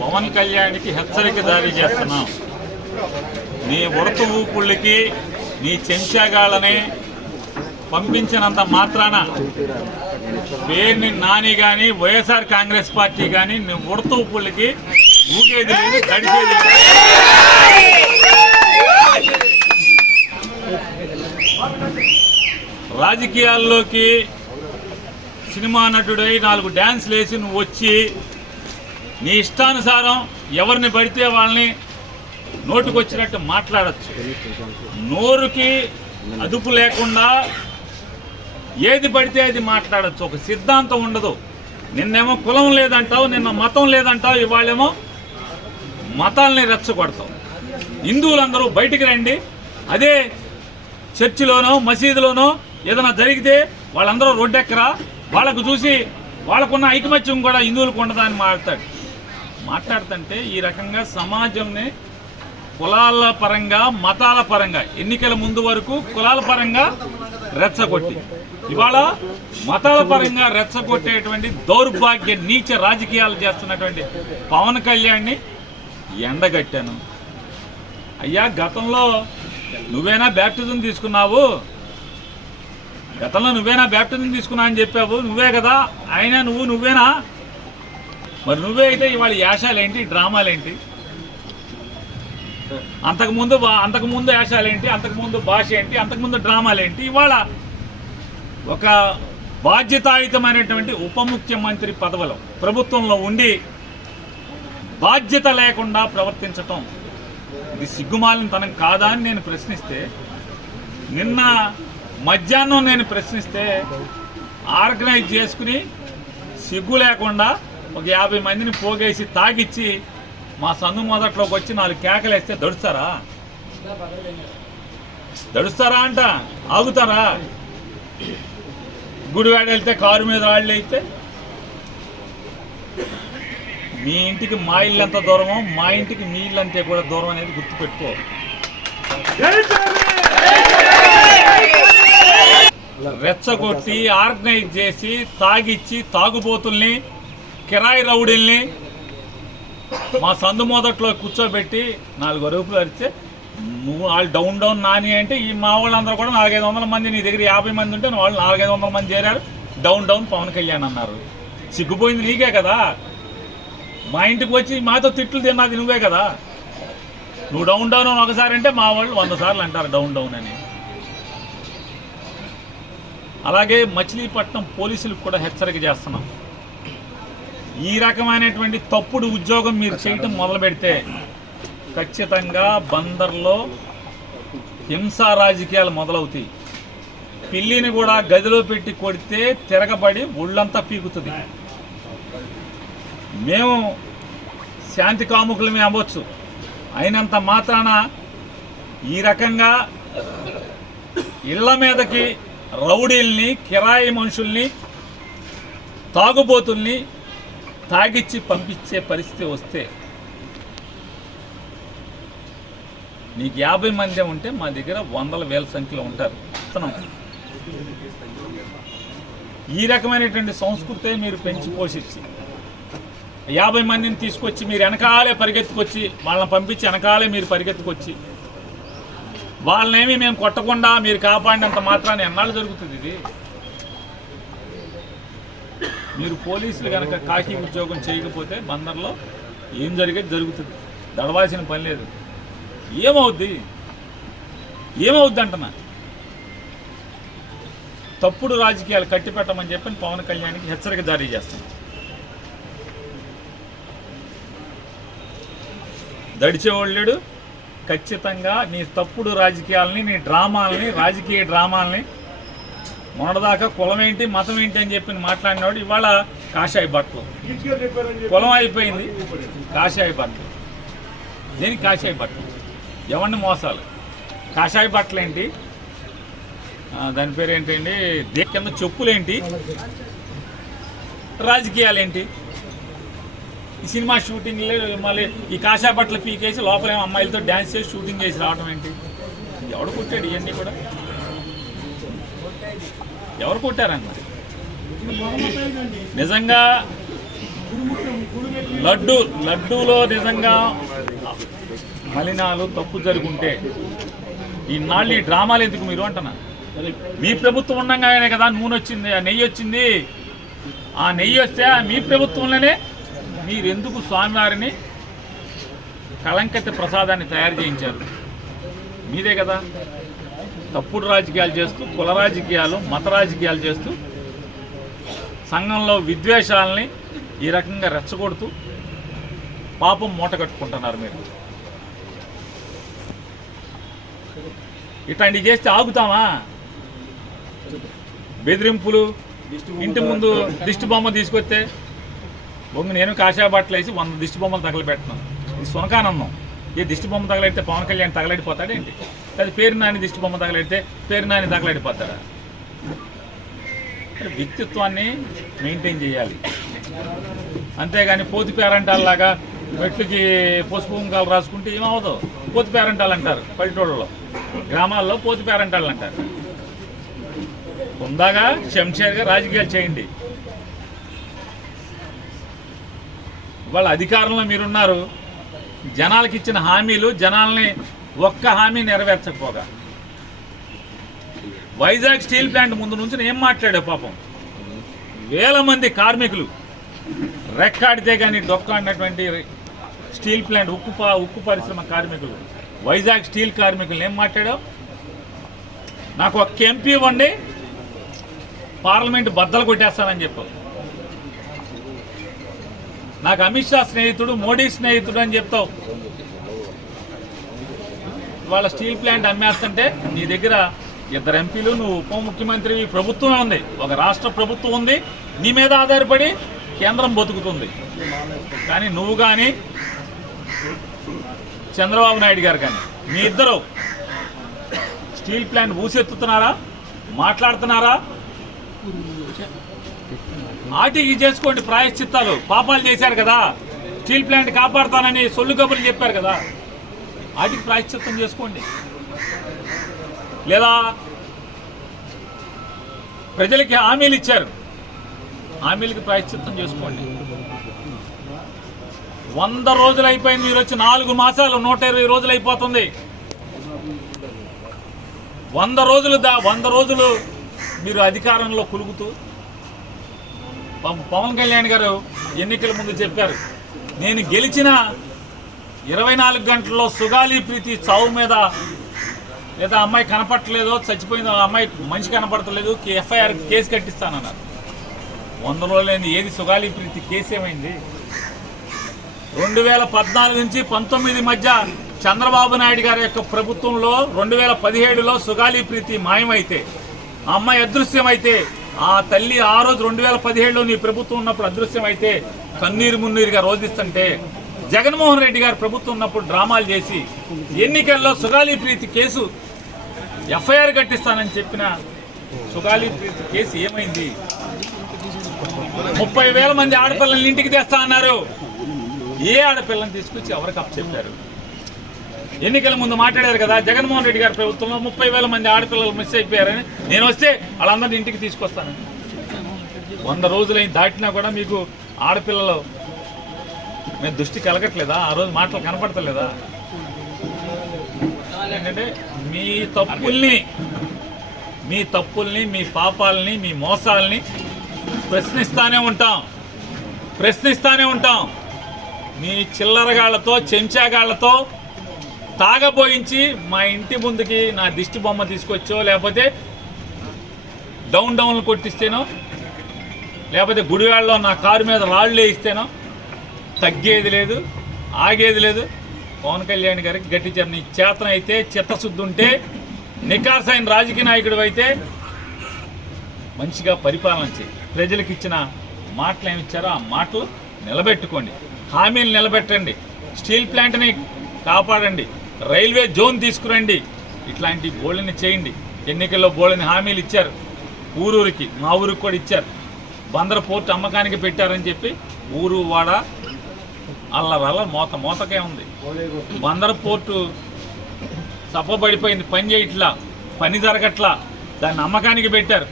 పవన్ కళ్యాణ్కి హెచ్చరిక జారీ చేస్తున్నాం. నీ ఉడత ఊపుళ్ళకి నీ చెంచాగాళ్ళని పంపించినంత మాత్రాన పేరుని నాని కానీ వైఎస్ఆర్ కాంగ్రెస్ పార్టీ కానీ నీ ఉడత ఊపుళ్ళకి ఊగేది లేదు, గడిచేది లేదు. రాజకీయాల్లోకి సినిమా నటుడై 4 డ్యాన్స్లు వేసి నువ్వు వచ్చి నీ ఇష్టానుసారం ఎవరిని పడితే వాళ్ళని నోటుకొచ్చినట్టు మాట్లాడచ్చు. నోరుకి అదుపు లేకుండా ఏది పడితే అది మాట్లాడచ్చు. ఒక సిద్ధాంతం ఉండదు. నిన్నేమో కులం లేదంటావు, నిన్న మతం లేదంటావు, ఇవాళేమో మతాల్ని రెచ్చగొడతావు. హిందువులందరూ బయటికి రండి, అదే చర్చిలోనో మసీదులోనో ఏదైనా జరిగితే వాళ్ళందరూ రోడ్డెక్కరా, వాళ్ళకు చూసి వాళ్ళకున్న ఐకమత్యం కూడా హిందువులకు ఉండదని మాట్లాడుతుంటే ఈ రకంగా సమాజంని కులాల పరంగా మతాల పరంగా ఎన్నికల ముందు వరకు కులాల పరంగా రెచ్చగొట్టి ఇవాళ మతాల పరంగా రెచ్చగొట్టేటువంటి దౌర్భాగ్య నీచ రాజకీయాలు చేస్తున్నటువంటి పవన్ కళ్యాణ్ని ఎండగట్టాను. అయ్యా, గతంలో నువ్వేనా బ్యాప్టిజం తీసుకున్నావు, గతంలో నువ్వేనా బ్యాప్టిజం తీసుకున్నా అని చెప్పావు, నువ్వే కదా ఆయన, నువ్వేనా? మరి నువ్వే అయితే ఇవాళ యాషాలేంటి, డ్రామాలేంటి? అంతకుముందు యాషాలేంటి, అంతకుముందు భాష ఏంటి, అంతకుముందు డ్రామాలేంటి? ఇవాళ ఒక బాధ్యతాయుతమైనటువంటి ఉప ముఖ్యమంత్రి పదవిలో ప్రభుత్వంలో ఉండి బాధ్యత లేకుండా ప్రవర్తించటం ఇది సిగ్గుమాలినతనం కాదా అని నేను ప్రశ్నిస్తే, నిన్న మధ్యాహ్నం నేను ప్రశ్నిస్తే ఆర్గనైజ్ చేసుకుని సిగ్గు లేకుండా ఒక 50 మందిని పోగేసి తాగిచ్చి మా సందు మొదట్లోకి వచ్చి 4 కేకలేస్తే దడుస్తారా అంట? ఆగుతారా? గుడివాడ వెళ్తే కారు మీద రాళ్ళు అయితే మీ ఇంటికి మా ఇల్లు ఎంత దూరమో మా ఇంటికి మీ ఇల్లు అంతే కూడా దూరం అనేది గుర్తుపెట్టుకో. రెచ్చగొట్టి ఆర్గనైజ్ చేసి తాగిచ్చి తాగుబోతుల్ని కిరాయి రౌడీల్ని మా సందు మొదట్లో కూర్చోబెట్టి 4 అరుపులు అరిస్తే నువ్వు వాళ్ళు డౌన్ నాని అంటే ఈ మా వాళ్ళందరూ కూడా 400-500 మంది, నీ దగ్గర 50 మంది ఉంటే వాళ్ళు 400-500 మంది చేరారు, డౌన్ పవన్ కళ్యాణ్ అన్నారు. సిగ్గుపోయింది నీకే కదా. మా ఇంటికి వచ్చి మాతో తిట్లు తిన్నది నువ్వే కదా. నువ్వు డౌన్ అని ఒకసారి అంటే మా వాళ్ళు 100 సార్లు అంటారు డౌన్ అని. అలాగే మచిలీపట్నం పోలీసులకు కూడా హెచ్చరిక చేస్తున్నాం. ఈ రకమైనటువంటి తప్పుడు ఉద్యోగం మీరు చేయటం మొదలు పెడితే ఖచ్చితంగా బందర్లో హింసా రాజకీయాలు మొదలవుతాయి. పిల్లిని కూడా గదిలో పెట్టి కొడితే తిరగబడి ఒళ్ళంతా పీకుతుంది. మేము శాంతి కాముకులమే అవ్వచ్చు, అయినంత మాత్రాన ఈ రకంగా ఇళ్ల మీదకి రౌడీల్ని, కిరాయి మనుషుల్ని, తాగుబోతుల్ని తాగిచ్చి పంపించే పరిస్థితి వస్తే నీకు 50 మంది ఉంటే మా దగ్గర 100,000 సంఖ్యలో ఉంటారు. ఈ రకమైనటువంటి సంస్కృతే మీరు పెంచి పోషించి 50 మందిని తీసుకొచ్చి మీరు వెనకాలే పరిగెత్తుకొచ్చి వాళ్ళని పంపించి వెనకాలే మీరు పరిగెత్తుకొచ్చి వాళ్ళనేమి మేము కొట్టకుండా మీరు కాపాడినంత మాత్రాన్ని ఎన్నాళ్ళు జరుగుతుంది ఇది? మీరు పోలీసులు కనుక కాకి ఉద్యోగం చేయకపోతే బందర్లో ఏం జరిగేది జరుగుతుంది, దడవాల్సిన పని లేదు. ఏమవుద్ది అంటున్నా. తప్పుడు రాజకీయాలు కట్టిపెట్టమని చెప్పి పవన్ కళ్యాణ్కి హెచ్చరిక జారీ చేస్తాం. దడిచేవాళ్ళేడు ఖచ్చితంగా నీ తప్పుడు రాజకీయాలని, నీ డ్రామాలని, రాజకీయ డ్రామాలని, మొన్నటిదాకా కులం ఏంటి మతం ఏంటి అని చెప్పి మాట్లాడినవాడు ఇవాళ కాషాయ బట్టలు. కులం అయిపోయింది, కాషాయ బట్టలు. దేనికి కాషాయ బట్టలు? ఎవరిని మోసాలు? కాషాయ బట్టలు ఏంటి, దాని పేరు ఏంటండి, కింద చెప్పులేంటి, రాజకీయాలేంటి? ఈ సినిమా షూటింగ్లే మళ్ళీ ఈ కాషాయ బట్టలు పీకేసి లోపలేమో అమ్మాయిలతో డ్యాన్స్ చేసి షూటింగ్ చేసి రావడం ఏంటి? ఎవడు కొట్టాడు ఇవన్నీ కూడా? ఎవరు కొట్టారన్న? నిజంగా లడ్డూలో నిజంగా మలినాలు తప్పు జరుగుంటే ఈనాళ్ళు ఈ డ్రామాలు ఎందుకు మీరు అంటున్నా? మీ ప్రభుత్వం ఉండగానే కదా నూనె వచ్చింది, ఆ నెయ్యి వచ్చింది. ఆ నెయ్యి వస్తే మీ ప్రభుత్వంలోనే మీరు ఎందుకు స్వామివారిని కళంకత ప్రసాదాన్ని తయారు చేయించారు? మీదే కదా. తప్పుడు రాజకీయాలు చేస్తూ, కుల రాజకీయాలు, మత రాజకీయాలు చేస్తూ, సంఘంలో విద్వేషాలని ఈ రకంగా రెచ్చగొడుతూ పాపం మూట కట్టుకుంటున్నారు మీరు. ఇట్లాంటివి చేస్తే ఆగుతామా? బెదిరింపులు, ఇంటి ముందు దిష్టి బొమ్మ తీసుకొస్తే నేను కాషాయ బట్టలు వేసి 100 దిష్టి బొమ్మలు తగలబెడుతున్నాను. ఇది సునకానందం. ఏ దిష్టి బొమ్మ తగలెడితే పవన్ కళ్యాణ్ తగలడిపోతాడేంటి? అది పేరు నాని దిష్టి బొమ్మ తగలెడితే పేరు నాని తగలడిపోతాడా? వ్యక్తిత్వాన్ని మెయింటైన్ చేయాలి. అంతేగాని పోతి పేరంటాల్లాగా మెట్లకి పసుపు కుంకాలు రాసుకుంటే ఏమవుదో? పోతి పేరంటాలు అంటారు పల్లెటూళ్ళలో, గ్రామాల్లో పోతి పేరంటాలు అంటారు. ఉందాగా శంషేర్గా రాజకీయాలు చేయండి. ఇవాళ అధికారంలో మీరున్నారు, జనాలకు ఇచ్చిన హామీలు జనాల్ని ఒక్క హామీ నెరవేర్చకపోగా వైజాగ్ స్టీల్ ప్లాంట్ ముందు నుంచి ఏం మాట్లాడావు? పాపం వేల మంది కార్మికులు రెక్కాడితే కానీ డొక్కాడినటువంటి స్టీల్ ప్లాంట్ ఉక్కు పరిశ్రమ కార్మికులు, వైజాగ్ స్టీల్ కార్మికులు ఏం మాట్లాడావు? నాకు ఒక్క ఎంపీ ఇవ్వండి, పార్లమెంట్ బద్దలు కొట్టేస్తానని చెప్పావు. నాకు అమిత్ షా స్నేహితుడు, మోడీ స్నేహితుడు అని చెప్తావు. ఇవాళ స్టీల్ ప్లాంట్ అమ్మేస్తుంటే నీ దగ్గర 2 ఎంపీలు, నువ్వు ఉప ముఖ్యమంత్రి, ప్రభుత్వమే ఉంది, ఒక రాష్ట్ర ప్రభుత్వం ఉంది, నీ మీద ఆధారపడి కేంద్రం బతుకుతుంది. కానీ నువ్వు కానీ చంద్రబాబు నాయుడు గారు కానీ మీ ఇద్దరు స్టీల్ ప్లాంట్ ఊసెత్తుతున్నారా? మాట్లాడుతున్నారా? ఆటికి చేసుకోండి ప్రాయశ్చిత్తాలు. పాపాలు చేశారు కదా, స్టీల్ ప్లాంట్ కాపాడుతానని సొల్లు కబుర్లు చెప్పారు కదా, వాటికి ప్రాయశ్చిత్తం చేసుకోండి. లేదా ప్రజలకి హామీలు ఇచ్చారు, హామీలకి ప్రాయశ్చిత్తం చేసుకోండి. 100 రోజులు అయిపోయింది, మీరు వచ్చి 4 మాసాలు, 120 రోజులు అయిపోతుంది. 100 రోజులు మీరు అధికారంలో కులుగుతూ, పవన్ కళ్యాణ్ గారు ఎన్నికల ముందు చెప్పారు, నేను గెలిచిన 24 గంటల్లో సుగాలి ప్రీతి చావు మీద, లేదా అమ్మాయి కనపడలేదో, చచ్చిపోయిందో, అమ్మాయి మనిషి కనపడతలేదు, ఎఫ్ఐఆర్ కేసు కట్టిస్తానన్నారు. 100 రోజులైంది, ఏది సుగాలి ప్రీతి కేసు ఏమైంది? 2014 నుంచి 19 మధ్య చంద్రబాబు నాయుడు గారి యొక్క ప్రభుత్వంలో 2017లో సుగాలి ప్రీతి మాయమైతే, ఆ అమ్మాయి అదృశ్యమైతే, ఆ తల్లి ఆ రోజు 2017లో నీ ప్రభుత్వం ఉన్నప్పుడు అదృశ్యమైతే కన్నీరు మున్నీరుగా రోధిస్తుంటే, జగన్మోహన్ రెడ్డి గారు ప్రభుత్వం ఉన్నప్పుడు డ్రామాలు చేసి ఎన్నికల్లో సుగాలి ప్రీతి కేసు ఎఫ్ఐఆర్ కట్టిస్తానని చెప్పిన సుగాలి ప్రీతి కేసు ఏమైంది? 30,000 మంది ఆడపిల్లల్ని ఇంటికి తెస్తా అన్నారు. ఏ ఆడపిల్లని తీసుకొచ్చి ఎవరికి అప్పచెప్పారు? ఎన్నికల ముందు మాట్లాడారు కదా, జగన్మోహన్ రెడ్డి గారి ప్రభుత్వంలో 30,000 మంది ఆడపిల్లలు మిస్ అయిపోయారని, నేను వస్తే వాళ్ళందరినీ ఇంటికి తీసుకొస్తానని. 100 రోజులైన దాటినా కూడా మీకు ఆడపిల్లలు మేము దృష్టి కలగట్లేదా? ఆ రోజు మాటలు కనపడతలేదా? ఏంటంటే మీ తప్పుల్ని, మీ పాపాలని, మీ మోసాలని ప్రశ్నిస్తూనే ఉంటాం. మీ చిల్లరగాళ్లతో, చెంచాగాళ్లతో తాగబోయించి మా ఇంటి ముందుకి నా దిష్టి బొమ్మ తీసుకొచ్చో, లేకపోతే డౌన్లు కొట్టిస్తేనో, లేకపోతే గుడివాడలో నా కారు మీద రాళ్ళు వేయిస్తేనో తగ్గేది లేదు, ఆగేది లేదు. పవన్ కళ్యాణ్ గారికి గట్టి నీ చేతన అయితే, చిత్తశుద్ధి ఉంటే, నికార్సైన రాజకీయ నాయకుడు అయితే మంచిగా పరిపాలన చేయి. ప్రజలకు ఇచ్చిన మాటలు ఏమిచ్చారో ఆ మాటలు నిలబెట్టుకోండి, హామీలు నిలబెట్టండి, స్టీల్ ప్లాంట్ని కాపాడండి, రైల్వే జోన్ తీసుకురండి, ఇట్లాంటి బోళ్ళని చేయండి. ఎన్నికల్లో బోళ్ళని హామీలు ఇచ్చారు, ఊరూరికి, మా ఊరికి కూడా ఇచ్చారు. బందర్ పోర్టు అమ్మకానికి పెట్టారని చెప్పి ఊరు వాడ అల్లరల్ల మోతకే ఉంది. బందర్ పోర్టు తప్పబడిపోయింది, పని చేయట్లా, పని జరగట్లా, దాన్ని అమ్మకానికి పెట్టారు.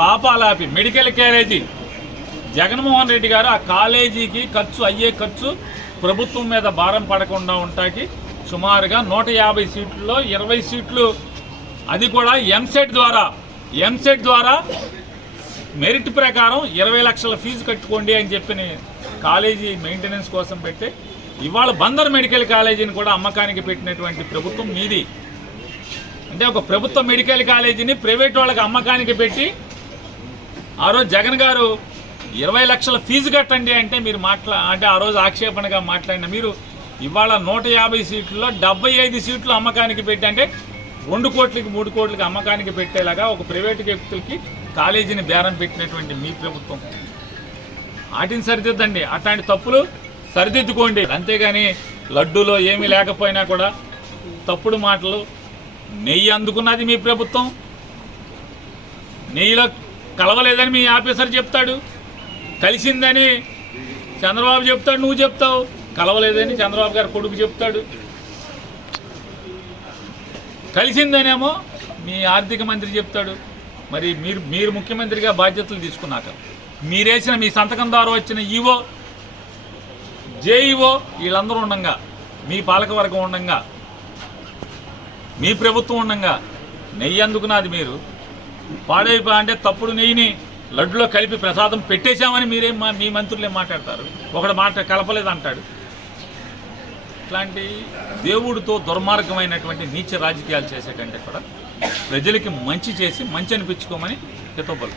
పాపాలాపి మెడికల్ కాలేజీ జగన్మోహన్ రెడ్డి గారు ఆ కాలేజీకి అయ్యే ఖర్చు ప్రభుత్వం మీద భారం పడకుండా ఉంటాకి సుమారుగా 150 సీట్లలో 20 సీట్లు, అది కూడా ఎంసెట్ ద్వారా మెరిట్ ప్రకారం 20 లక్షల ఫీజు కట్టుకోండి అని చెప్పి కాలేజీ మెయింటెనెన్స్ కోసం పెడితే, ఇవాళ బందర్ మెడికల్ కాలేజీని కూడా అమ్మకానికి పెట్టినటువంటి ప్రభుత్వం మీది. అంటే ఒక ప్రభుత్వ మెడికల్ కాలేజీని ప్రైవేట్ వాళ్ళకి అమ్మకానికి పెట్టి ఆ రోజు జగన్ గారు 20 లక్షల ఫీజు కట్టండి అంటే మీరు అంటే ఆ రోజు ఆక్షేపణగా మాట్లాడిన మీరు ఇవాళ 150 సీట్లలో 75 సీట్లు అమ్మకానికి పెట్టి, అంటే 2 కోట్లకి 3 కోట్లకి అమ్మకానికి పెట్టేలాగా ఒక ప్రైవేటు వ్యక్తులకి కాలేజీని బేరం పెట్టినటువంటి మీ ప్రభుత్వం. వాటిని సరిదిద్దండి, అట్లాంటి తప్పులు సరిదిద్దుకోండి. అంతేగాని లడ్డూలో ఏమీ లేకపోయినా కూడా తప్పుడు మాటలు. నెయ్యి అందుకున్నది మీ ప్రభుత్వం, నెయ్యిలో కలవలేదని మీ ఆఫీసర్ చెప్తాడు, కలిసిందని చంద్రబాబు చెప్తాడు, నువ్వు చెప్తావు, కలవలేదని చంద్రబాబు గారు కొడుకు చెప్తాడు, కలిసిందనేమో మీ ఆర్థిక మంత్రి చెప్తాడు. మరి మీరు ముఖ్యమంత్రిగా బాధ్యతలు తీసుకున్నాక మీరేసిన మీ సంతకం ద్వారా వచ్చిన ఈవో, జేఈఓ వీళ్ళందరూ ఉండంగా, మీ పాలకవర్గం ఉండంగా, మీ ప్రభుత్వం ఉండంగా నెయ్యి అందుకున్నది మీరు అంటే తప్పుడు నెయ్యిని లడ్డులో కలిపి ప్రసాదం పెట్టేశామని మీ మంత్రులు ఏం మాట్లాడతారు? ఒకడు మాట కలపలేదు అంటాడు. ఇట్లాంటి దేవుడితో దుర్మార్గమైనటువంటి నీచ రాజకీయాలు చేసే కంటే కూడా ప్రజలకి మంచి చేసి మంచి అనిపించుకోమని హితోపలు.